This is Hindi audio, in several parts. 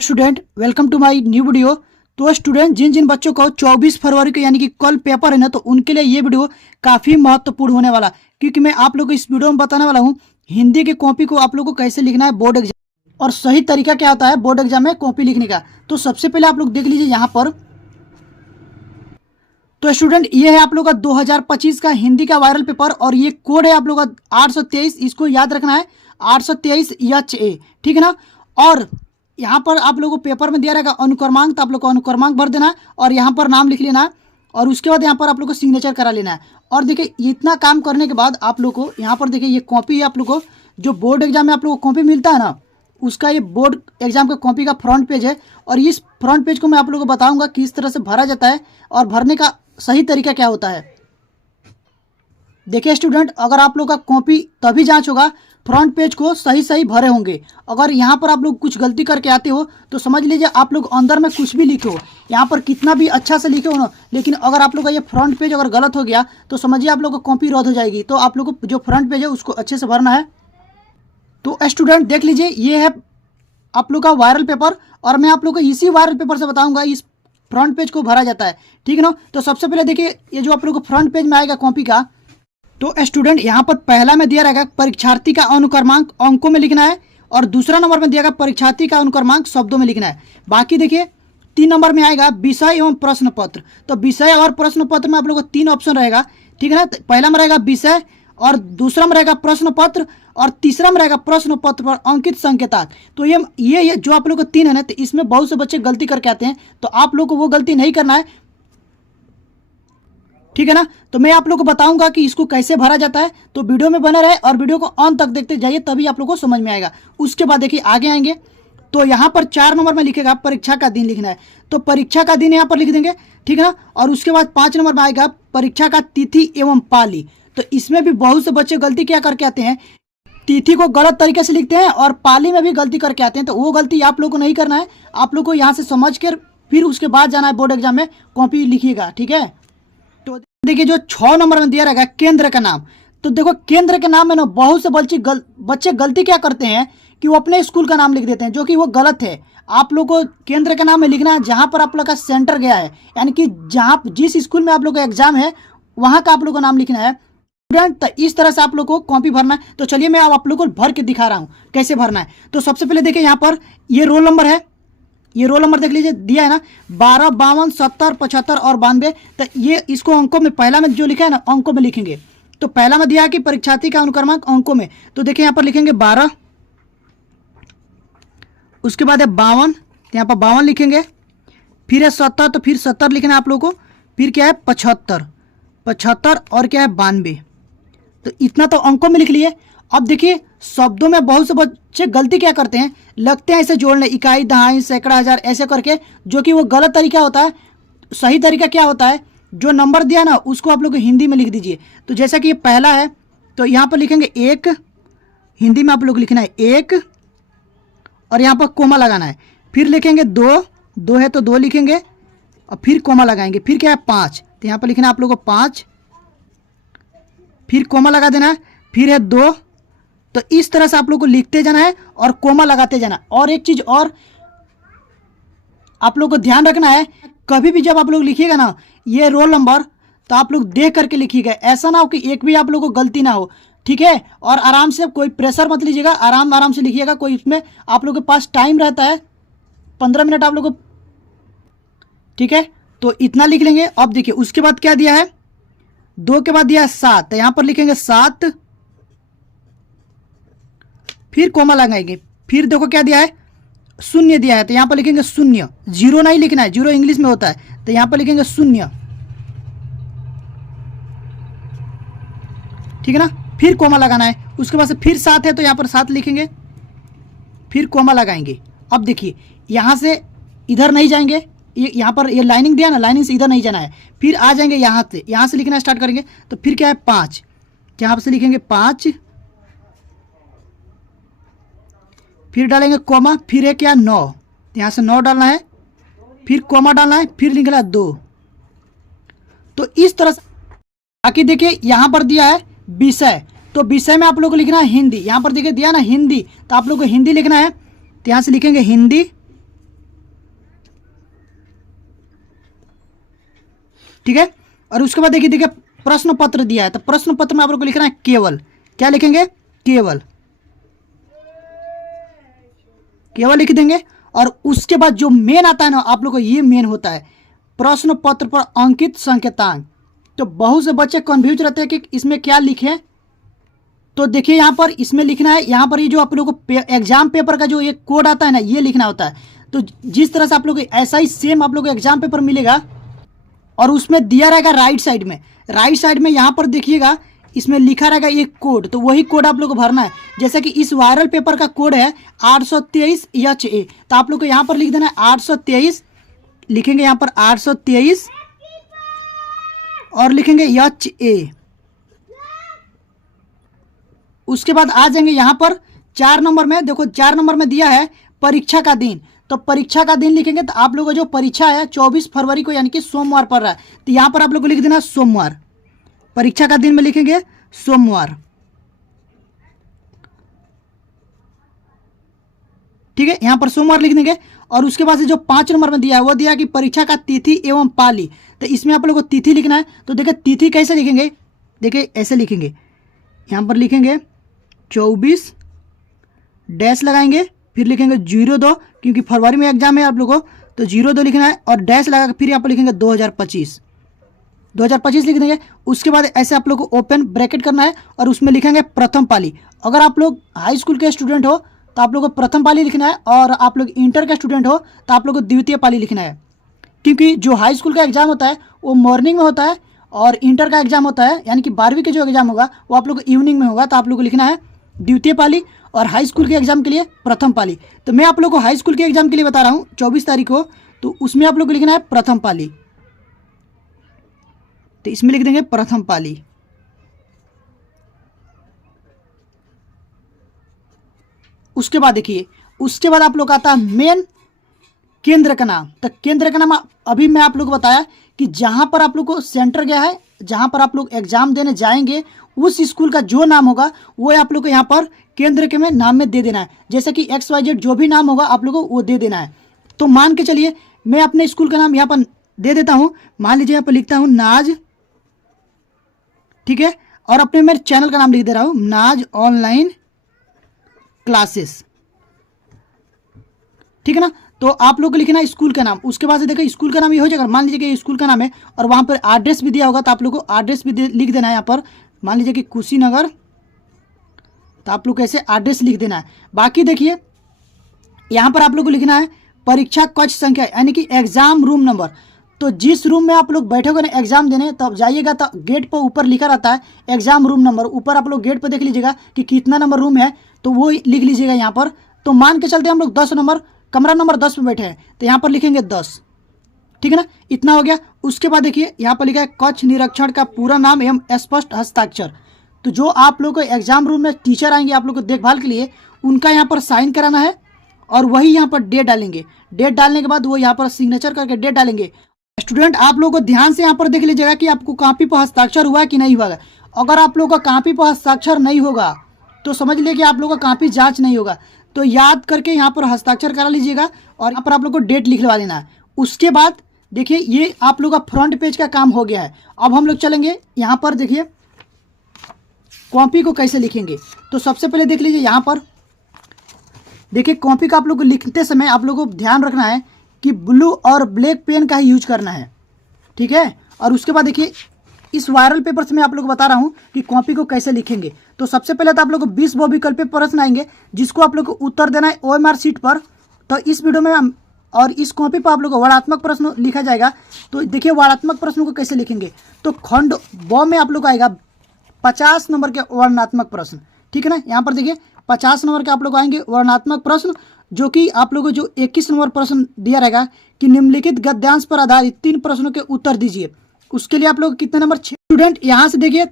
Student welcome to my new video. तो स्टूडेंट जिन जिन बच्चों को 24 फरवरी को यानी कि कल पेपर है ना, तो उनके लिए ये वीडियो काफ़ी महत्वपूर्ण होने वाला, क्योंकि मैं आप लोगों को इस वीडियो में बताने वाला हूँ हिंदी की कॉपी को आप लोगों को कैसे लिखना है बोर्ड एग्जाम, और सही तरीका क्या होता है बोर्ड एग्जाम में कॉपी लिखने का। तो सबसे पहले आप लोग देख लीजिए यहाँ पर। तो स्टूडेंट ये है आप लोग का 2025 का हिंदी का वायरल पेपर, और ये कोड है आप लोग का 823। इसको याद रखना है 823HA, ठीक है ना। और यहाँ पर आप लोगों को पेपर में दिया रहेगा अनुक्रमांक, तो आप लोग को अनुक्रमांक भर देना है और यहाँ पर नाम लिख लेना है, और उसके बाद यहाँ पर आप लोग को सिग्नेचर करा लेना है। और देखिए इतना काम करने के बाद आप लोग को यहाँ पर देखिए ये कॉपी है, आप लोग को जो बोर्ड एग्जाम में आप लोग को कॉपी मिलता है ना, उसका ये बोर्ड एग्जाम का कॉपी का फ्रंट पेज है। और इस फ्रंट पेज को मैं आप लोगों को बताऊंगा किस तरह से भरा जाता है और भरने का सही तरीका क्या होता है। देखिए स्टूडेंट, अगर आप लोग का कॉपी तभी जांच होगा फ्रंट पेज को सही सही भरे होंगे। अगर यहाँ पर आप लोग कुछ गलती करके आते हो तो समझ लीजिए आप लोग अंदर में कुछ भी लिखे हो, यहाँ पर कितना भी अच्छा से लिखे हो ना, लेकिन अगर आप लोग का ये फ्रंट पेज अगर गलत हो गया तो समझिए आप लोग का कॉपी रद्द हो जाएगी। तो आप लोग को जो फ्रंट पेज है उसको अच्छे से भरना है। तो स्टूडेंट देख लीजिए ये है आप लोग का वायरल पेपर, और मैं आप लोग को इसी वायरल पेपर से बताऊंगा इस फ्रंट पेज को भरा जाता है, ठीक है ना। तो सबसे पहले देखिए ये जो आप लोग को फ्रंट पेज में आएगा कॉपी का, तो स्टूडेंट यहाँ पर पहला में दिया रहेगा परीक्षार्थी का अनुक्रमांक अंकों में लिखना है, और दूसरा नंबर में दिया गया परीक्षार्थी का अनुक्रमांक शब्दों में लिखना है। बाकी देखिए 3 नंबर में आएगा विषय एवं प्रश्न पत्र। तो विषय और प्रश्न पत्र में आप लोगों को 3 ऑप्शन रहेगा, ठीक है ना। पहला में रहेगा विषय, और दूसरा में रहेगा प्रश्न पत्र, और तीसरा में रहेगा प्रश्न पत्र पर अंकित संकेतक। तो ये जो आप लोग को 3 है ना, तो इसमें बहुत से बच्चे गलती करके आते हैं, तो आप लोग को वो गलती नहीं करना है, ठीक है ना। तो मैं आप लोग को बताऊंगा कि इसको कैसे भरा जाता है, तो वीडियो में बने रहे और वीडियो को अंत तक देखते जाइए, तभी आप लोग को समझ में आएगा। उसके बाद देखिए आगे आएंगे तो यहाँ पर 4 नंबर में लिखेगा परीक्षा का दिन लिखना है, तो परीक्षा का दिन यहाँ पर लिख देंगे, ठीक है ना। और उसके बाद 5 नंबर में आएगा परीक्षा का तिथि एवं पाली। तो इसमें भी बहुत से बच्चे गलती क्या करके आते हैं, तिथि को गलत तरीके से लिखते हैं और पाली में भी गलती करके आते हैं। तो वो गलती आप लोग को नहीं करना है, आप लोग को यहाँ से समझ कर फिर उसके बाद जाना है बोर्ड एग्जाम में कॉपी लिखिएगा, ठीक है। तो देखिए जो 6 नंबर में दिया रहेगा केंद्र का नाम, तो देखो केंद्र के नाम में ना बहुत से बच्चे गलती क्या करते हैं कि वो अपने स्कूल का नाम लिख देते हैं, जो कि वो गलत है। आप लोग को केंद्र का नाम में लिखना है जहाँ पर आप लोग का सेंटर गया है, यानी कि जहाँ जिस स्कूल में आप लोग का एग्जाम है वहाँ का आप लोग का नाम लिखना है स्टूडेंट। तो इस तरह से आप लोग को कॉपी भरना है। तो चलिए मैं आप लोग को भर के दिखा रहा हूँ कैसे भरना है। तो सबसे पहले देखिए यहाँ पर ये रोल नंबर है, ये रोल नंबर देख लीजिए दिया है ना 12, 52, 70, 75 और 92। तो ये इसको अंकों में पहला में जो लिखा है ना अंकों में लिखेंगे। तो पहला में दिया है कि परीक्षार्थी का अनुक्रमांक अंकों में, तो देखिए यहाँ पर लिखेंगे 12, उसके बाद है 52, यहाँ पर 52 लिखेंगे, फिर है 70, तो फिर 70 लिखना है आप लोग को, फिर क्या है 75, 75 और क्या है 92। तो इतना तो अंकों में लिख लिए। अब देखिए शब्दों में बहुत से बच्चे गलती क्या करते हैं, लगते हैं ऐसे जोड़ने इकाई, दहाई, सैकड़ा, हजार ऐसे करके, जो कि वो गलत तरीका होता है। सही तरीका क्या होता है, जो नंबर दिया ना उसको आप लोग हिंदी में लिख दीजिए। तो जैसा कि ये पहला है तो यहाँ पर लिखेंगे 1, हिंदी में आप लोग लिखना है 1, और यहाँ पर कोमा लगाना है। फिर लिखेंगे 2, 2 है तो 2 लिखेंगे, और फिर कोमा लगाएंगे। फिर क्या है 5, तो यहाँ पर लिखना है आप लोग को 5, फिर कोमा लगा देना है, फिर है 2। तो इस तरह से आप लोग को लिखते जाना है और कोमा लगाते जाना। और एक चीज और आप लोग को ध्यान रखना है, कभी भी जब आप लोग लिखिएगा ना ये रोल नंबर, तो आप लोग देख करके लिखिएगा, ऐसा ना हो कि एक भी आप लोग को गलती ना हो, ठीक है। और आराम से, कोई प्रेशर मत लीजिएगा, आराम से लिखिएगा। कोई इसमें आप लोग के पास टाइम रहता है 15 मिनट आप लोग को, ठीक है। तो इतना लिख लेंगे। अब देखिए उसके बाद क्या दिया है, 2 के बाद दिया है 7, तो यहाँ पर लिखेंगे 7, फिर कोमा लगाएंगे। फिर देखो क्या दिया है, 0 दिया है, तो यहाँ पर लिखेंगे 0, 0 नहीं लिखना है, 0 इंग्लिश में होता है, तो यहाँ पर लिखेंगे 0, ठीक है ना। फिर कोमा लगाना है, उसके बाद से फिर 7 है तो यहाँ पर 7 लिखेंगे, फिर कोमा लगाएंगे। अब देखिए यहाँ से इधर नहीं जाएंगे, यहाँ पर ये लाइनिंग दिया ना, लाइनिंग से इधर नहीं जाना है, फिर आ जाएंगे यहाँ से लिखना स्टार्ट करेंगे। तो फिर क्या है 5, यहाँ से लिखेंगे 5, फिर डालेंगे कोमा, फिर है क्या 9, यहाँ से 9 डालना है, फिर कोमा डालना है, फिर लिखना है 2। तो इस तरह से बाकी देखिए यहाँ पर दिया है विषय, तो विषय में आप लोग को लिखना है हिंदी। यहाँ पर देखिए दिया ना हिंदी, तो आप लोग को हिंदी लिखना है, तो यहाँ से लिखेंगे हिंदी, ठीक है। और उसके बाद देखिए प्रश्न पत्र दिया है, तो प्रश्न पत्र में आप लोग को लिखना है केवल, क्या लिखेंगे, केवल, केवल लिख देंगे। और उसके बाद जो मेन आता है ना आप लोग को, ये मेन होता है प्रश्न पत्र पर अंकित संकेतांक। तो बहुत से बच्चे कंफ्यूज रहते हैं कि इसमें क्या लिखें। तो देखिए यहाँ पर इसमें लिखना है, यहाँ पर ये जो आप लोगों को एग्जाम पेपर का जो ये कोड आता है ना, ये लिखना होता है। तो जिस तरह से आप लोग ऐसा ही सेम आप लोग को एग्जाम पेपर मिलेगा और उसमें दिया रहेगा राइट साइड में यहाँ पर देखिएगा इसमें लिखा रहेगा एक कोड, तो वही कोड आप लोग को भरना है। जैसे कि इस वायरल पेपर का कोड है 823HA, तो आप लोग को यहाँ पर लिख देना है 823, लिखेंगे यहाँ पर 823 और लिखेंगे HA। उसके बाद आ जाएंगे यहाँ पर 4 नंबर में, देखो 4 नंबर में दिया है परीक्षा का दिन, तो परीक्षा का दिन लिखेंगे। तो आप लोगों को जो परीक्षा है 24 फरवरी को यानी कि सोमवार पड़ रहा है, तो यहाँ पर आप लोग को लिख देना सोमवार, परीक्षा का दिन में लिखेंगे सोमवार, ठीक है, यहाँ पर सोमवार लिख देंगे। और उसके बाद से जो 5 नंबर में दिया है वो दिया कि परीक्षा का तिथि एवं पाली, तो इसमें आप लोग को तिथि लिखना है। तो देखिए तिथि कैसे लिखेंगे, देखिए ऐसे लिखेंगे, यहाँ पर लिखेंगे 24 डैश लगाएंगे, फिर लिखेंगे 02 क्योंकि फरवरी में एग्जाम है आप लोगों को, तो 02 लिखना है और डैश लगा फिर यहाँ पर लिखेंगे 2025 लिख देंगे। उसके बाद ऐसे आप लोग को ओपन ब्रैकेट करना है और उसमें लिखेंगे प्रथम पाली। अगर आप लोग हाई स्कूल के स्टूडेंट हो तो आप लोग को प्रथम पाली लिखना है, और आप लोग इंटर का स्टूडेंट हो तो आप लोग को द्वितीय पाली लिखना है। क्योंकि जो हाई स्कूल का एग्जाम होता है वो मॉर्निंग में होता है और इंटर का एग्जाम होता है यानी कि 12वीं के जो एग्जाम होगा वो आप लोग को इवनिंग में होगा, तो आप लोग को लिखना है द्वितीय पाली, और हाई स्कूल के एग्जाम के लिए प्रथम पाली। तो मैं आप लोग को हाई स्कूल के एग्जाम के लिए बता रहा हूँ 24 तारीख को, तो उसमें आप लोग को लिखना है प्रथम पाली, तो इसमें लिख देंगे प्रथम पाली। उसके बाद देखिए, उसके बाद आप लोग आता है मेन केंद्र का नाम। तो केंद्र का नाम अभी मैं आप लोग को बताया कि जहां पर आप लोग को सेंटर गया है, जहां पर आप लोग एग्जाम देने जाएंगे उस स्कूल का जो नाम होगा वो आप लोग को यहाँ पर केंद्र के में नाम में दे देना है। जैसे कि XYZ जो भी नाम होगा आप लोग को वो दे देना है। तो मान के चलिए मैं अपने स्कूल का नाम यहाँ पर दे देता हूँ, मान लीजिए यहाँ पर लिखता हूँ नाज, ठीक है, और अपने मेरे चैनल का नाम लिख दे रहा हूँ नाज ऑनलाइन क्लासेस, ठीक है ना। तो आप लोग को लिखना है स्कूल का नाम। उसके बाद से देखो स्कूल का नाम ये हो जाएगा, मान लीजिए कि स्कूल का नाम है और वहाँ पर एड्रेस भी दिया होगा, तो आप लोग को एड्रेस भी लिख देना है। यहाँ पर मान लीजिए कि कुशीनगर, तो आप लोग को ऐसे एड्रेस लिख देना है। बाकी देखिए यहाँ पर आप लोग को लिखना है परीक्षा कक्ष संख्या यानी कि एग्जाम रूम नंबर। तो जिस रूम में आप लोग बैठोगे ना एग्जाम देने, तब जाइएगा तो गेट पर ऊपर लिखा रहता है एग्जाम रूम नंबर, ऊपर आप लोग गेट पर देख लीजिएगा कि कितना नंबर रूम है, तो वो लिख लीजिएगा यहाँ पर। तो मान के चलते हम लोग 10 नंबर कमरा नंबर 10 में बैठे हैं, तो यहाँ पर लिखेंगे 10, ठीक है ना, इतना हो गया। उसके बाद देखिए यहाँ पर लिखा है कक्ष निरीक्षण का पूरा नाम एवं स्पष्ट हस्ताक्षर। तो जो आप लोग को एग्जाम रूम में टीचर आएंगे आप लोग को देखभाल के लिए, उनका यहाँ पर साइन कराना है और वही यहाँ पर डेट डालेंगे। डेट डालने के बाद वो यहाँ पर सिग्नेचर करके डेट डालेंगे। स्टूडेंट आप लोग को ध्यान से यहाँ पर देख लीजिएगा कि आपको कॉपी पर हस्ताक्षर हुआ कि नहीं हुआ। अगर आप लोग का कॉपी पर हस्ताक्षर नहीं होगा तो समझ लीजिए कि आप लोग का कॉपी जांच नहीं होगा। तो याद करके यहाँ पर हस्ताक्षर करा लीजिएगा और यहाँ पर आप लोग को डेट लिखवा लेना है। उसके बाद देखिए ये आप लोग का फ्रंट पेज का काम हो गया है। अब हम लोग चलेंगे यहाँ पर, देखिए कॉपी को कैसे लिखेंगे। तो सबसे पहले देख लीजिए यहाँ पर देखिए कॉपी का आप लोग को लिखते समय आप लोग को ध्यान रखना है कि ब्लू और ब्लैक पेन का ही यूज करना है, ठीक है। और उसके बाद देखिए इस वायरल पेपर से मैं आप लोग को बता रहा हूँ कि कॉपी को कैसे लिखेंगे। तो सबसे पहले तो आप लोग को 20 बहुविकल्प पे प्रश्न आएंगे जिसको आप लोग को उत्तर देना है OMR शीट पर। तो इस वीडियो में और इस कॉपी पर आप लोग को वर्णात्मक प्रश्न लिखा जाएगा। तो देखिए वर्णात्मक प्रश्नों को कैसे लिखेंगे। तो खंड ब में आप लोग को आएगा 50 नंबर के वर्णात्मक प्रश्न, ठीक है ना। यहाँ पर देखिए 50 नंबर के आप लोग आएंगे वर्णात्मक प्रश्न, जो कि आप लोगों को जो 21 नंबर प्रश्न दिया रहेगा कि निम्नलिखित गद्यांश पर आधारित 3 प्रश्नों के उत्तर दीजिए। उसके लिए आप लोग कितने नंबर 6 स्टूडेंट यहाँ से देखिए,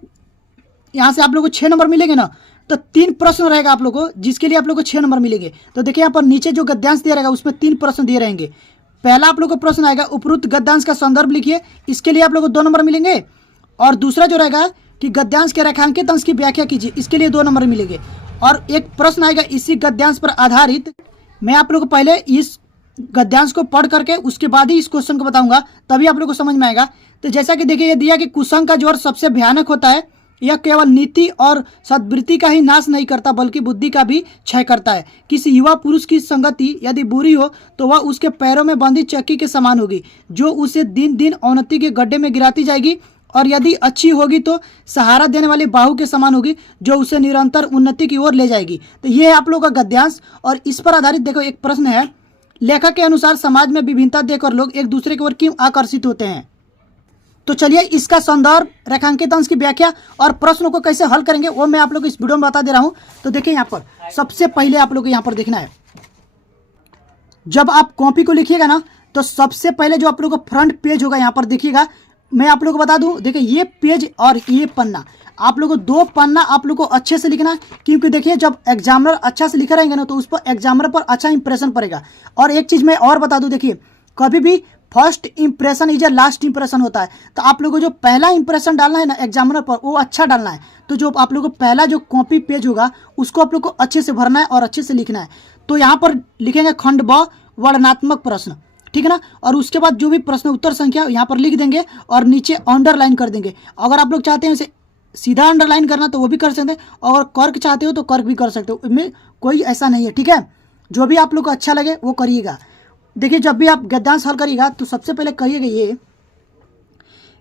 यहाँ से आप लोग को 6 नंबर मिलेंगे ना। तो 3 प्रश्न रहेगा आप लोग को जिसके लिए आप लोग को 6 नंबर मिलेंगे। तो देखिए यहाँ पर नीचे जो गद्यांश दिया रहेगा उसमें 3 प्रश्न दिए रहेंगे। पहला आप लोग को प्रश्न आएगा उपरोक्त गद्यांश का संदर्भ लिखिए, इसके लिए आप लोग को 2 नंबर मिलेंगे। और दूसरा जो रहेगा कि गद्यांश के रेखांकित अंश की व्याख्या कीजिए, इसके लिए 2 नंबर मिलेंगे। और एक प्रश्न आएगा इसी गद्यांश पर आधारित। मैं आप लोग को पहले इस गद्यांश को पढ़ करके उसके बाद ही इस क्वेश्चन को बताऊंगा, तभी आप लोग को समझ में आएगा। तो जैसा कि देखिए ये दिया कि कुसंग का ज्वर सबसे भयानक होता है, यह केवल नीति और सद्वृत्ति का ही नाश नहीं करता बल्कि बुद्धि का भी क्षय करता है। किसी युवा पुरुष की संगति यदि बुरी हो तो वह उसके पैरों में बंधी चक्की के समान होगी, जो उसे दिन दिन अवनति के गड्ढे में गिराती जाएगी, और यदि अच्छी होगी तो सहारा देने वाली बाहु के समान होगी, जो उसे निरंतर उन्नति की ओर ले जाएगी। तो ये है आप लोगों का गद्यांश। और इस पर आधारित देखो एक प्रश्न है, लेखक के अनुसार समाज में विभिन्नता देखकर लोग एक दूसरे की ओर क्यों आकर्षित होते हैं। तो चलिए इसका संदर्भ, रेखांकित अंश की व्याख्या और प्रश्नों को कैसे हल करेंगे वो मैं आप लोग को इस वीडियो में बता दे रहा हूं। तो देखिए यहाँ पर सबसे पहले आप लोग को यहाँ पर देखना है, जब आप कॉपी को लिखिएगा ना तो सबसे पहले जो आप लोग को फ्रंट पेज होगा यहाँ पर देखिएगा, मैं आप लोग को बता दूं, देखिए ये पेज और ये पन्ना, आप लोग को 2 पन्ना आप लोग को अच्छे से लिखना है, क्योंकि देखिए जब एग्जामिनर अच्छा से लिख रहेंगे ना तो उस पर एग्जामिनर पर अच्छा इंप्रेशन पड़ेगा। और एक चीज़ मैं और बता दूं, देखिए कभी भी first impression is a last impression होता है, तो आप लोगों को जो पहला इंप्रेशन डालना है ना एग्जामिनर पर वो अच्छा डालना है। तो जो आप लोगों को पहला जो कॉपी पेज होगा उसको आप लोग को अच्छे से भरना है और अच्छे से लिखना है। तो यहाँ पर लिखेंगे खंड ब वर्णनात्मक प्रश्न, ठीक है ना। और उसके बाद जो भी प्रश्न उत्तर संख्या यहाँ पर लिख देंगे और नीचे अंडरलाइन कर देंगे। अगर आप लोग चाहते हैं इसे सीधा अंडरलाइन करना तो वो भी कर सकते हैं, और कर्क चाहते हो तो कर्क भी कर सकते हो, इसमें कोई ऐसा नहीं है, ठीक है। जो भी आप लोग को अच्छा लगे वो करिएगा। देखिए जब भी आप गद्यांश हल करिएगा तो सबसे पहले कहिएगा ये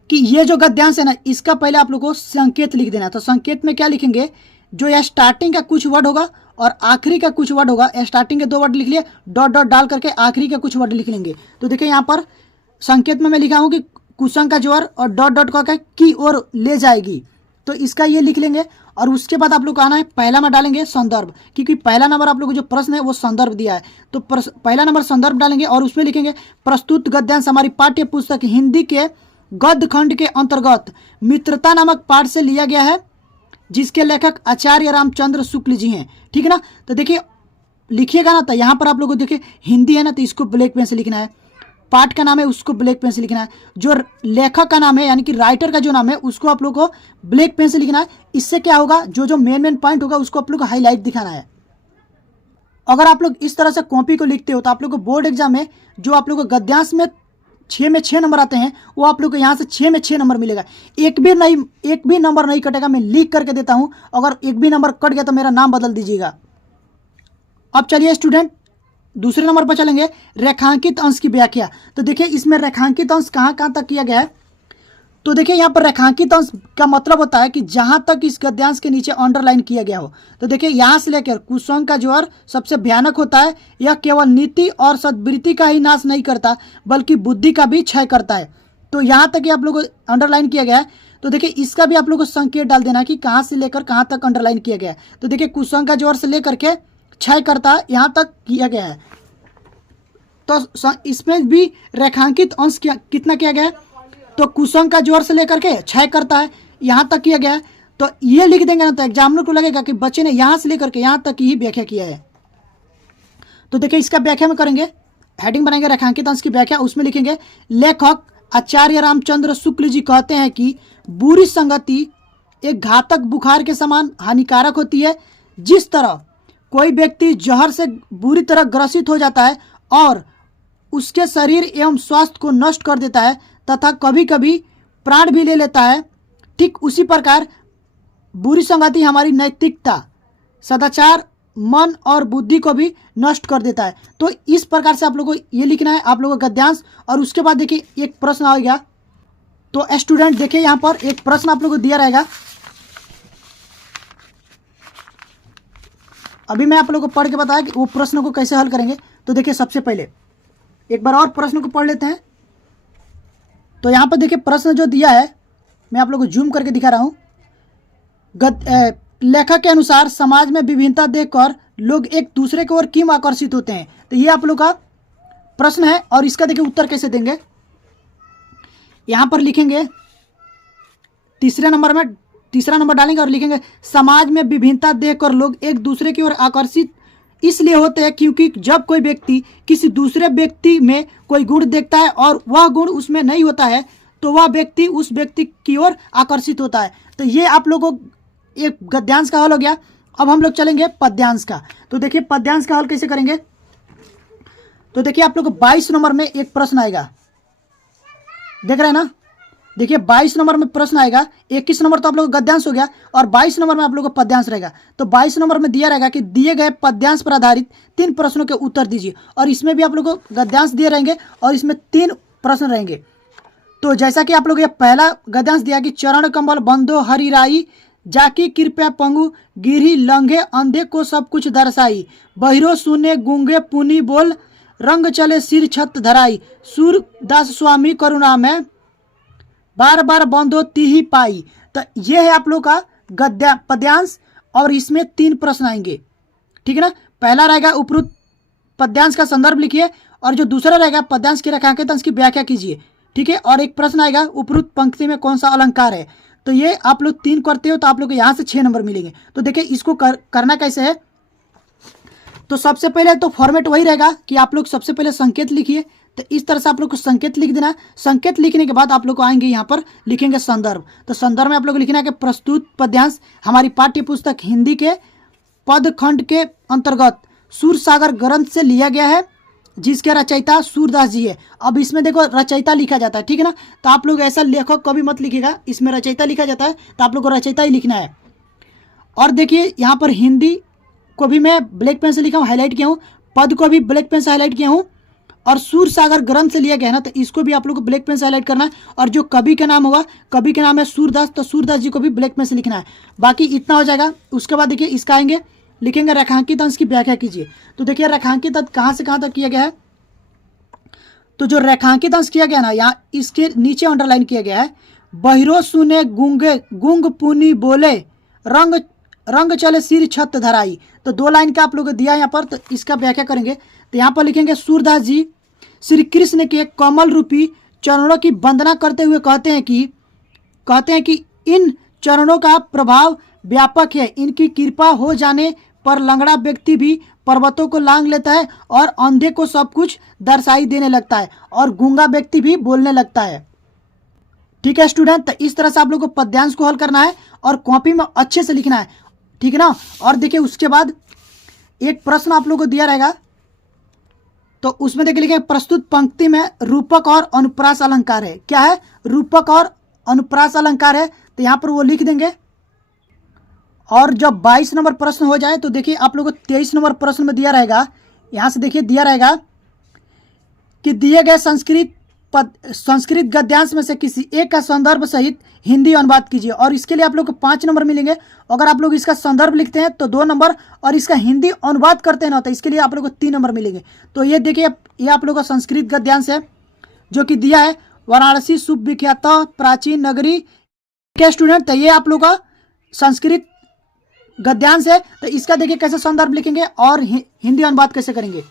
कि ये जो गद्यांश है ना इसका पहले आप लोग को संकेत लिख देना है। तो संकेत में क्या लिखेंगे, जो यह स्टार्टिंग का कुछ वर्ड होगा और आखिरी का कुछ वर्ड होगा, स्टार्टिंग के 2 वर्ड लिख लिए, डॉट डॉट डाल करके आखिरी का कुछ वर्ड लिख लेंगे। तो देखिए यहाँ पर संकेत में मैं लिखा हूँ कि कुसंग का ज्वर और डॉट डॉट का की ओर ले जाएगी, तो इसका ये लिख लेंगे। और उसके बाद आप लोग को आना है, पहला में डालेंगे संदर्भ, क्योंकि पहला नंबर आप लोग को जो प्रश्न है वो संदर्भ दिया है, तो पहला नंबर संदर्भ डालेंगे और उसमें लिखेंगे प्रस्तुत गद्यांश हमारी पाठ्य पुस्तक हिंदी के गद्य खंड के अंतर्गत मित्रता नामक पाठ से लिया गया है, जिसके लेखक आचार्य रामचंद्र शुक्ल जी हैं, ठीक है ना। तो देखिए लिखिएगा ना, तो यहाँ पर आप लोगों को देखिए हिंदी है ना तो इसको ब्लैक पेन से लिखना है, पाठ का नाम है उसको ब्लैक पेन से लिखना है, जो लेखक का नाम है यानी कि राइटर का जो नाम है उसको आप लोग को ब्लैक पेन से लिखना है। इससे क्या होगा, जो जो मेन पॉइंट होगा उसको आप लोग को हाईलाइट दिखाना है। अगर आप लोग इस तरह से कॉपी को लिखते हो तो आप लोग को बोर्ड एग्जाम में जो आप लोग को गद्यांश में 6 में 6 नंबर आते हैं वो आप लोग को यहाँ से 6 में 6 नंबर मिलेगा। एक भी नंबर नहीं कटेगा, मैं लिख करके देता हूँ, अगर एक भी नंबर कट गया तो मेरा नाम बदल दीजिएगा। अब चलिए स्टूडेंट दूसरे नंबर पर चलेंगे, रेखांकित अंश की व्याख्या। तो देखिए इसमें रेखांकित अंश कहाँ कहाँ तक किया गया है। तो देखिए यहाँ पर रेखांकित अंश का मतलब होता है कि जहाँ तक इस गद्यांश के नीचे अंडरलाइन किया गया हो। तो देखिए यहाँ से लेकर कुसंग का ज्वर सबसे भयानक होता है, यह केवल नीति और सद्वृत्ति का ही नाश नहीं करता बल्कि बुद्धि का भी क्षय करता है। तो यहाँ तक आप लोगों को अंडरलाइन किया गया है। तो देखिए इसका भी आप लोग को संकेत डाल देना कि कहाँ से लेकर कहाँ तक अंडरलाइन किया गया है। तो देखिए कुसंग का ज्वर से लेकर के क्षय करता यहाँ तक किया गया है। तो इसमें भी रेखांकित अंश कितना किया गया है, तो कुसंग का ज्वर से लेकर के क्षय करता है यहाँ तक किया गया है। तो ये लिख देंगे ना तो एग्जामिनर को लगेगा कि बच्चे ने यहाँ से लेकर के यहाँ तक की ही व्याख्या किया है। तो देखिए इसका व्याख्या में करेंगे, हेडिंग बनाएंगे रेखांकित अंश की व्याख्या, उसमें लिखेंगे लेखक आचार्य रामचंद्र शुक्ल जी कहते हैं कि बुरी संगति एक घातक बुखार के समान हानिकारक होती है। जिस तरह कोई व्यक्ति जहर से बुरी तरह ग्रसित हो जाता है और उसके शरीर एवं स्वास्थ्य को नष्ट कर देता है तथा कभी कभी प्राण भी ले लेता है, ठीक उसी प्रकार बुरी संगति हमारी नैतिकता, सदाचार, मन और बुद्धि को भी नष्ट कर देता है। तो इस प्रकार से आप लोगों को ये लिखना है आप लोगों का गद्यांश। और उसके बाद देखिए एक प्रश्न आएगा। तो स्टूडेंट देखिए यहाँ पर एक प्रश्न आप लोगों को दिया रहेगा, अभी मैं आप लोगों को पढ़ के बताया कि वो प्रश्न को कैसे हल करेंगे। तो देखिए सबसे पहले एक बार और प्रश्न को पढ़ लेते हैं। तो यहाँ पर देखिए प्रश्न जो दिया है मैं आप लोगों को जूम करके दिखा रहा हूँ। लेखक के अनुसार समाज में विभिन्नता देखकर लोग एक दूसरे की ओर क्यों आकर्षित होते हैं। तो ये आप लोग का प्रश्न है और इसका देखिए उत्तर कैसे देंगे। यहाँ पर लिखेंगे तीसरा नंबर डालेंगे और लिखेंगे समाज में विभिन्नता देखकर लोग एक दूसरे की ओर आकर्षित इसलिए होते हैं क्योंकि जब कोई व्यक्ति किसी दूसरे व्यक्ति में कोई गुण देखता है और वह गुण उसमें नहीं होता है तो वह व्यक्ति उस व्यक्ति की ओर आकर्षित होता है। तो ये आप लोगों को एक गद्यांश का हल हो गया। अब हम लोग चलेंगे पद्यांश का। तो देखिए पद्यांश का हल कैसे करेंगे। तो देखिए आप लोग को 22 नंबर में एक प्रश्न आएगा, देख रहे हैं ना। देखिए 22 नंबर में प्रश्न आएगा, 21 नंबर तो आप लोग गद्यांश हो गया और 22 नंबर में आप लोग को पद्यांश रहेगा। तो 22 नंबर में दिया रहेगा कि दिए गए पद्यांश पर आधारित 3 प्रश्नों के उत्तर दीजिए, और इसमें भी आप लोग को गद्यांश दिए रहेंगे और इसमें 3 प्रश्न रहेंगे। तो जैसा कि आप लोग ये पहला गद्यांश दिया कि चरण कमल बंदो हरिराई, जाकी कृपया पंगु गिरी लंघे अंधे को सब कुछ दर्शाई, बहिरो सुने गूंगे पुनी बोल रंग चले सिर छत धराई, सूरदास स्वामी करुणा में बार बार बंदो तिही पाई। तो ये है आप लोग का पद्यांश और इसमें 3 प्रश्न आएंगे, ठीक है ना। पहला रहेगा उपरोक्त पद्यांश का संदर्भ लिखिए, और जो दूसरा रहेगा पद्यांश की रेखांकित अंश की व्याख्या कीजिए, ठीक है। और एक प्रश्न आएगा उपरोक्त पंक्ति में कौन सा अलंकार है। तो ये आप लोग 3 करते हो तो आप लोग को यहाँ से 6 नंबर मिलेंगे। तो देखिए इसको करना कैसे है। तो सबसे पहले तो फॉर्मेट वही रहेगा कि आप लोग सबसे पहले संकेत लिखिए। तो इस तरह से आप लोग को संकेत लिख देना। संकेत लिखने के बाद आप लोग को आएंगे यहाँ पर लिखेंगे संदर्भ। तो संदर्भ में आप लोग को लिखना है कि प्रस्तुत पद्यांश हमारी पाठ्य पुस्तक हिंदी के पद खंड के अंतर्गत सूरसागर ग्रंथ से लिया गया है, जिसके रचयिता सूरदास जी है। अब इसमें देखो रचयिता लिखा जाता है, ठीक है ना। तो आप लोग ऐसा लेखक कभी मत लिखिएगा, इसमें रचयिता लिखा जाता है तो आप लोग को रचयिता ही लिखना है। और देखिए यहाँ पर हिंदी को भी मैं ब्लैक पेन से लिखा हूँ, हाईलाइट किया हूँ, पद को भी ब्लैक पेन से हाईलाइट किया हूँ, और सूरसागर ग्रंथ से लिया गया है ना, तो इसको भी आप लोग को ब्लैक पेन से हाईलाइट करना है। और जो कवि का नाम होगा, कवि का नाम है सूरदास, तो सूरदास जी को भी ब्लैक पेन से लिखना है। बाकी इतना हो जाएगा। उसके बाद देखिए इसका आएंगे, लिखेंगे रेखांकित अंश की व्याख्या कीजिए। तो देखिए रेखांकित अंश कहाँ से कहाँ तक किया गया है। तो जो रेखांकित अंश किया गया ना, यहाँ इसके नीचे अंडरलाइन किया गया है, बहिरो सुने गूंगे गूंग पुनी बोले रंग रंग चले सिर छत धराई। तो 2 लाइन का आप लोग को दिया यहाँ पर, तो इसका व्याख्या करेंगे। तो यहाँ पर लिखेंगे सूरदास जी श्री कृष्ण के कमल रूपी चरणों की वंदना करते हुए कहते हैं कि इन चरणों का प्रभाव व्यापक है, इनकी कृपा हो जाने पर लंगड़ा व्यक्ति भी पर्वतों को लांग लेता है और अंधे को सब कुछ दर्शाई देने लगता है और गूंगा व्यक्ति भी बोलने लगता है। ठीक है स्टूडेंट, तो इस तरह से आप लोग को पद्यांश को हल करना है और कॉपी में अच्छे से लिखना है, ठीक है ना। और देखिए उसके बाद एक प्रश्न आप लोग को दिया रहेगा, तो उसमें देखिए लिखे प्रस्तुत पंक्ति में रूपक और अनुप्रास अलंकार है। क्या है? रूपक और अनुप्रास अलंकार है, तो यहाँ पर वो लिख देंगे। और जब 22 नंबर प्रश्न हो जाए तो देखिए आप लोगों को 23 नंबर प्रश्न में दिया रहेगा, यहाँ से देखिए दिया रहेगा कि दिए गए संस्कृत गद्यांश में से किसी एक का संदर्भ सहित हिंदी अनुवाद कीजिए। और इसके लिए आप लोग को 5 नंबर मिलेंगे। अगर आप लोग इसका संदर्भ लिखते हैं तो 2 नंबर, और इसका हिंदी अनुवाद करते हैं ना तो इसके लिए आप लोग को 3 नंबर मिलेंगे। तो ये देखिए ये आप लोग का संस्कृत गद्यांश है जो कि दिया है वाराणसी सुविख्यात प्राचीन नगरी के स्टूडेंट। तो ये आप लोग का संस्कृत गद्यांश है। तो इसका देखिए कैसे संदर्भ लिखेंगे और हिंदी अनुवाद कैसे करेंगे।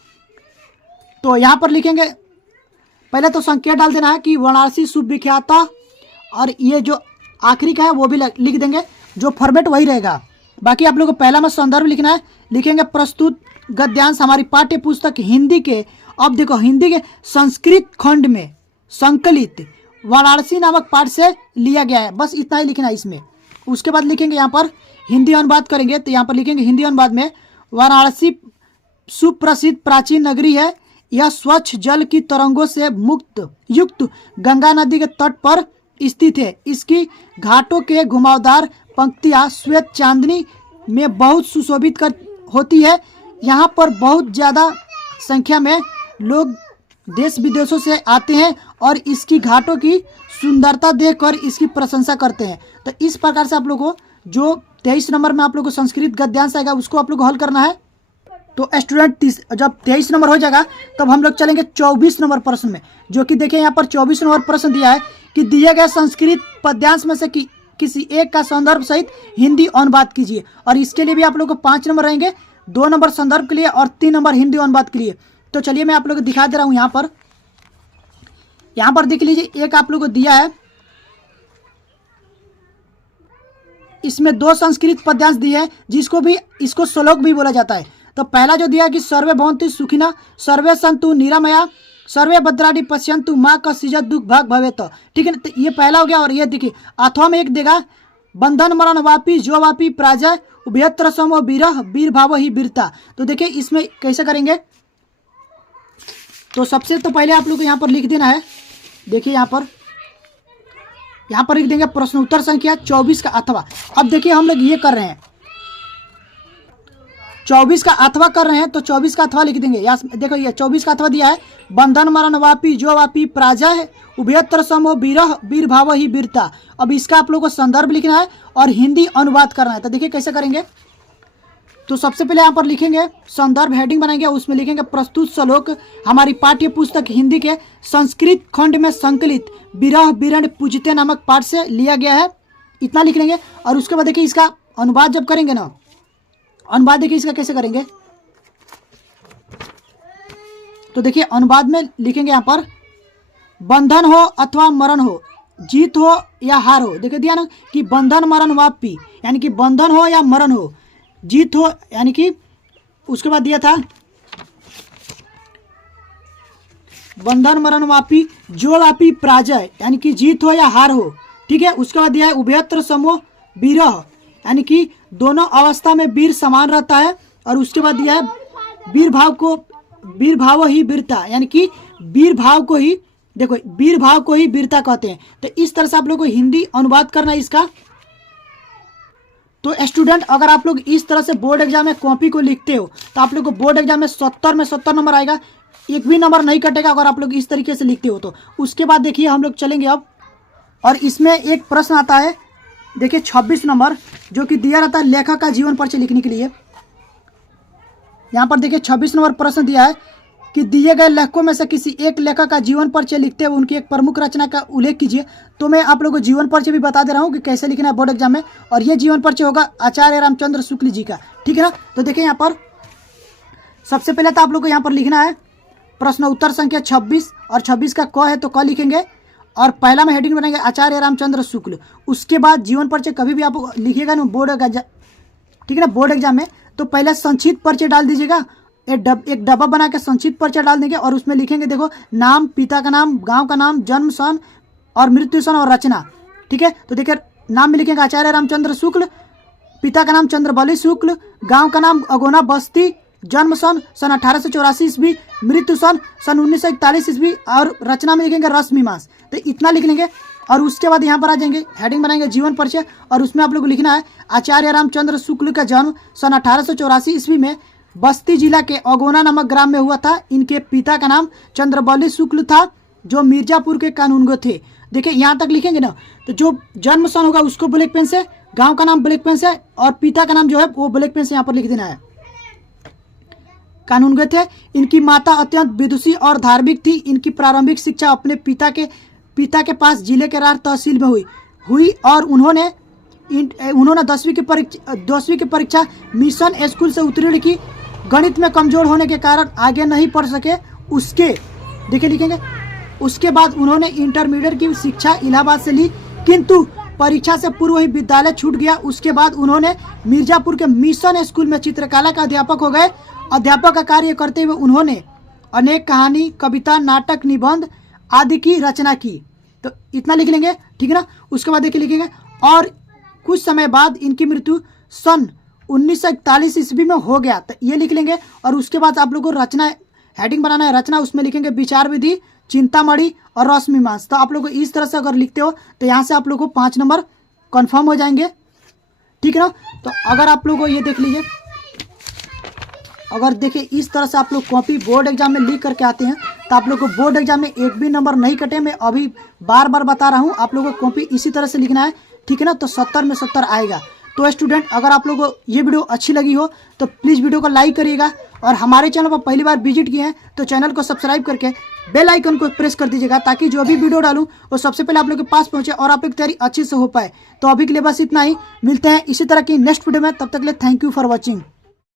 तो यहाँ पर लिखेंगे, पहले तो संकेत डाल देना है कि वाराणसी सुविख्यात, और ये जो आखिरी का है वो भी लिख देंगे, जो फॉर्मेट वही रहेगा। बाकी आप लोग को पहला में संदर्भ लिखना है, लिखेंगे प्रस्तुत गद्यांश हमारी पाठ्य पुस्तक हिंदी के, अब देखो हिंदी के संस्कृत खंड में संकलित वाराणसी नामक पाठ से लिया गया है, बस इतना ही लिखना है इसमें। उसके बाद लिखेंगे यहाँ पर हिंदी अनुवाद करेंगे, तो यहाँ पर लिखेंगे हिंदी अनुवाद में वाराणसी सुप्रसिद्ध प्राचीन नगरी है, यह स्वच्छ जल की तरंगों से युक्त गंगा नदी के तट पर स्थित है। इसकी घाटों के घुमावदार पंक्तियां श्वेत चांदनी में बहुत सुशोभित होती है। यहाँ पर बहुत ज़्यादा संख्या में लोग देश विदेशों से आते हैं और इसकी घाटों की सुंदरता देखकर इसकी प्रशंसा करते हैं। तो इस प्रकार से आप लोगों को जो 23 नंबर में आप लोग को संस्कृत गद्यांश आएगा उसको आप लोग को हल करना है। तो स्टूडेंट जब 23 नंबर हो जाएगा तब हम लोग चलेंगे 24 नंबर प्रश्न में, जो कि देखिए यहाँ पर 24 नंबर प्रश्न दिया है कि दिए गए संस्कृत पद्यांश में से किसी एक का संदर्भ सहित हिंदी अनुवाद कीजिए। और इसके लिए भी आप लोग को 5 नंबर रहेंगे, 2 नंबर संदर्भ के लिए और 3 नंबर हिंदी अनुवाद के लिए। तो चलिए मैं आप लोग को दिखा दे रहा हूँ। यहाँ पर देख लीजिए, एक आप लोग को दिया है, इसमें 2 संस्कृत पद्यांश दिए हैं इसको श्लोक भी बोला जाता है। तो पहला जो दिया है कि सर्वे भवन्तु सुखिनः सर्वे सन्तु निरामया सर्वे भद्राणि पश्यन्तु माँ कश्चित् दुःख भाग् भवेत्। ठीक है, तो ये पहला हो गया। और ये देखिए अथवा में एक देगा बंधन मरण वापी जो वापी प्राजय उभयत्र समो वीरः वीर भाव ही वीरता। तो देखिए इसमें कैसे करेंगे, तो सबसे तो पहले आप लोग को यहाँ पर लिख देना है। देखिए यहाँ पर यहाँ पर लिख देंगे प्रश्न उत्तर संख्या 24 का अथवा। अब देखिए हम लोग ये कर रहे हैं 24 का अथवा कर रहे हैं, तो 24 का अथवा लिख देंगे। यहाँ देखो ये 24 का अथवा दिया है, बंधन मरण वापी जो वापी प्राजय उभयत्र समो बीरह वीर भाव ही वीरता। अब इसका आप लोगों को संदर्भ लिखना है और हिंदी अनुवाद करना है। तो देखिए कैसे करेंगे। तो सबसे पहले यहाँ पर लिखेंगे संदर्भ, हेडिंग बनाएंगे, उसमें लिखेंगे प्रस्तुत श्लोक हमारी पाठ्य पुस्तक हिंदी के संस्कृत खंड में संकलित विरह विरण पूजिते नामक पाठ से लिया गया है, इतना लिख लेंगे। और उसके बाद देखिए इसका अनुवाद जब करेंगे ना, अनुवाद देखिए इसका कैसे करेंगे। तो देखिए अनुवाद में लिखेंगे यहाँ पर बंधन हो अथवा मरण हो, जीत हो या हार हो। देखिए दिया ना कि बंधन मरण वापी, यानी कि बंधन हो या मरण हो, जीत हो यानी कि, उसके बाद दिया था बंधन मरण वापी जो वापी पराजय, यानी कि जीत हो या हार हो। ठीक है, उसके बाद दिया है उभयत्र समो बीरह, यानी कि दोनों अवस्था में वीर समान रहता है। और उसके बाद दिया है वीर भाव ही वीरता, यानी कि वीर भाव को ही, देखो वीर भाव को ही वीरता कहते हैं। तो इस तरह से आप लोग को हिंदी अनुवाद करना है इसका। तो स्टूडेंट अगर आप लोग इस तरह से बोर्ड एग्जाम में कॉपी को लिखते हो तो आप लोग को बोर्ड एग्जाम में 70 नंबर आएगा, एक भी नंबर नहीं कटेगा अगर आप लोग इस तरीके से लिखते हो तो। उसके बाद देखिए हम लोग चलेंगे अब, और इसमें एक प्रश्न आता है देखिए 26 नंबर, जो कि दिया रहता है लेखक का जीवन परिचय लिखने के लिए। यहाँ पर देखिए 26 नंबर प्रश्न दिया है कि दिए गए लेखकों में से किसी एक लेखक का जीवन परिचय लिखते हुए उनकी एक प्रमुख रचना का उल्लेख कीजिए। तो मैं आप लोगों को जीवन परिचय भी बता दे रहा हूँ कि कैसे लिखना है बोर्ड एग्जाम में, और ये जीवन परिचय होगा आचार्य रामचंद्र शुक्ल जी का। ठीक है ना। तो देखिए यहाँ पर सबसे पहले तो आप लोग को यहाँ पर लिखना है प्रश्न उत्तर संख्या 26, और 26 का क है तो क लिखेंगे, और पहला में हेडिंग बनाएंगे आचार्य रामचंद्र शुक्ल। उसके बाद जीवन परिचय कभी भी आप लिखिएगा ना बोर्ड, ठीक है ना, बोर्ड एग्जाम में, तो पहले संक्षिप्त परिचय डाल दीजिएगा, एक डब्बा बना के संक्षिप्त परिचय डाल देंगे, और उसमें लिखेंगे देखो नाम, पिता का नाम, गांव का नाम, जन्म सन और मृत्यु सन और रचना। ठीक है, तो देखिए नाम में लिखेंगे आचार्य रामचंद्र शुक्ल, पिता का नाम चंद्रबली शुक्ल, गांव का नाम अगोना बस्ती, जन्म सन 1884 ईस्वी, मृत्यु सन 1941 ईस्वी, और रचना में लिखेंगे रश्मिमास। तो इतना लिख लेंगे। और उसके बाद यहाँ पर आ जाएंगे, हेडिंग बनाएंगे जीवन परिचय, और उसमें आप लोग को लिखना है आचार्य रामचंद्र शुक्ल का जन्म सन 1884 ईस्वी में बस्ती जिला के अगोना नामक ग्राम में हुआ था। इनके पिता का नाम चंद्रबली शुक्ल था जो मिर्जापुर के कानूनगो थे। देखिए यहाँ तक लिखेंगे ना, तो जो जन्म सन होगा उसको ब्लैक पेन से, गांव का नाम ब्लैक पेन से, और पिता का नाम जो है वो ब्लैक पेन से यहाँ पर लिख देना है। कानूनगो थे। इनकी माता अत्यंत विदुषी और धार्मिक थी। इनकी प्रारंभिक शिक्षा अपने पिता के पास जिले के रार तहसील में हुई और उन्होंने 10वीं की परीक्षा मिशन स्कूल से उत्तीर्ण की। गणित में कमजोर होने के कारण आगे नहीं पढ़ सके। देखिए लिखेंगे उसके बाद उन्होंने इंटरमीडिएट की शिक्षा इलाहाबाद से ली, किंतु परीक्षा से पूर्व ही विद्यालय छूट गया। उसके बाद उन्होंने मिर्जापुर के मिशन स्कूल में चित्रकला का अध्यापक हो गए। अध्यापक का कार्य करते हुए उन्होंने अनेक कहानी, कविता, नाटक, निबंध आदि की रचना की। तो इतना लिख लेंगे, ठीक है ना। उसके बाद देखिए लिखेंगे और कुछ समय बाद इनकी मृत्यु सन 1941 ईस्वी में हो गया। तो ये लिख लेंगे। और उसके बाद आप लोगों को रचना, हेडिंग बनाना है रचना, उसमें लिखेंगे विचार विधि, चिंतामणि और रश्मिमास। तो आप लोग इस तरह से अगर लिखते हो तो यहाँ से आप लोग को 5 नंबर कन्फर्म हो जाएंगे, ठीक है ना। तो अगर आप लोग ये देख लीजिए, अगर देखिए इस तरह से आप लोग कॉपी बोर्ड एग्जाम में लिख करके आते हैं तो आप लोग को बोर्ड एग्जाम में एक भी नंबर नहीं कटे। मैं अभी बार बार बता रहा हूँ, आप लोगों को कॉपी इसी तरह से लिखना है, ठीक है ना। तो 70 में 70 आएगा। तो स्टूडेंट अगर आप लोगों को ये वीडियो अच्छी लगी हो तो प्लीज़ वीडियो को लाइक करिएगा, और हमारे चैनल पर पहली बार विजिट किए हैं तो चैनल को सब्सक्राइब करके बेल आइकन को प्रेस कर दीजिएगा, ताकि जो भी वीडियो डालूं वो सबसे पहले आप लोग के पास पहुंचे और आप लोग की तैयारी अच्छे से हो पाए। तो अभी के लिए बस इतना ही, मिलते हैं इसी तरह की नेक्स्ट वीडियो में। तब तक के लिए थैंक यू फॉर वॉचिंग।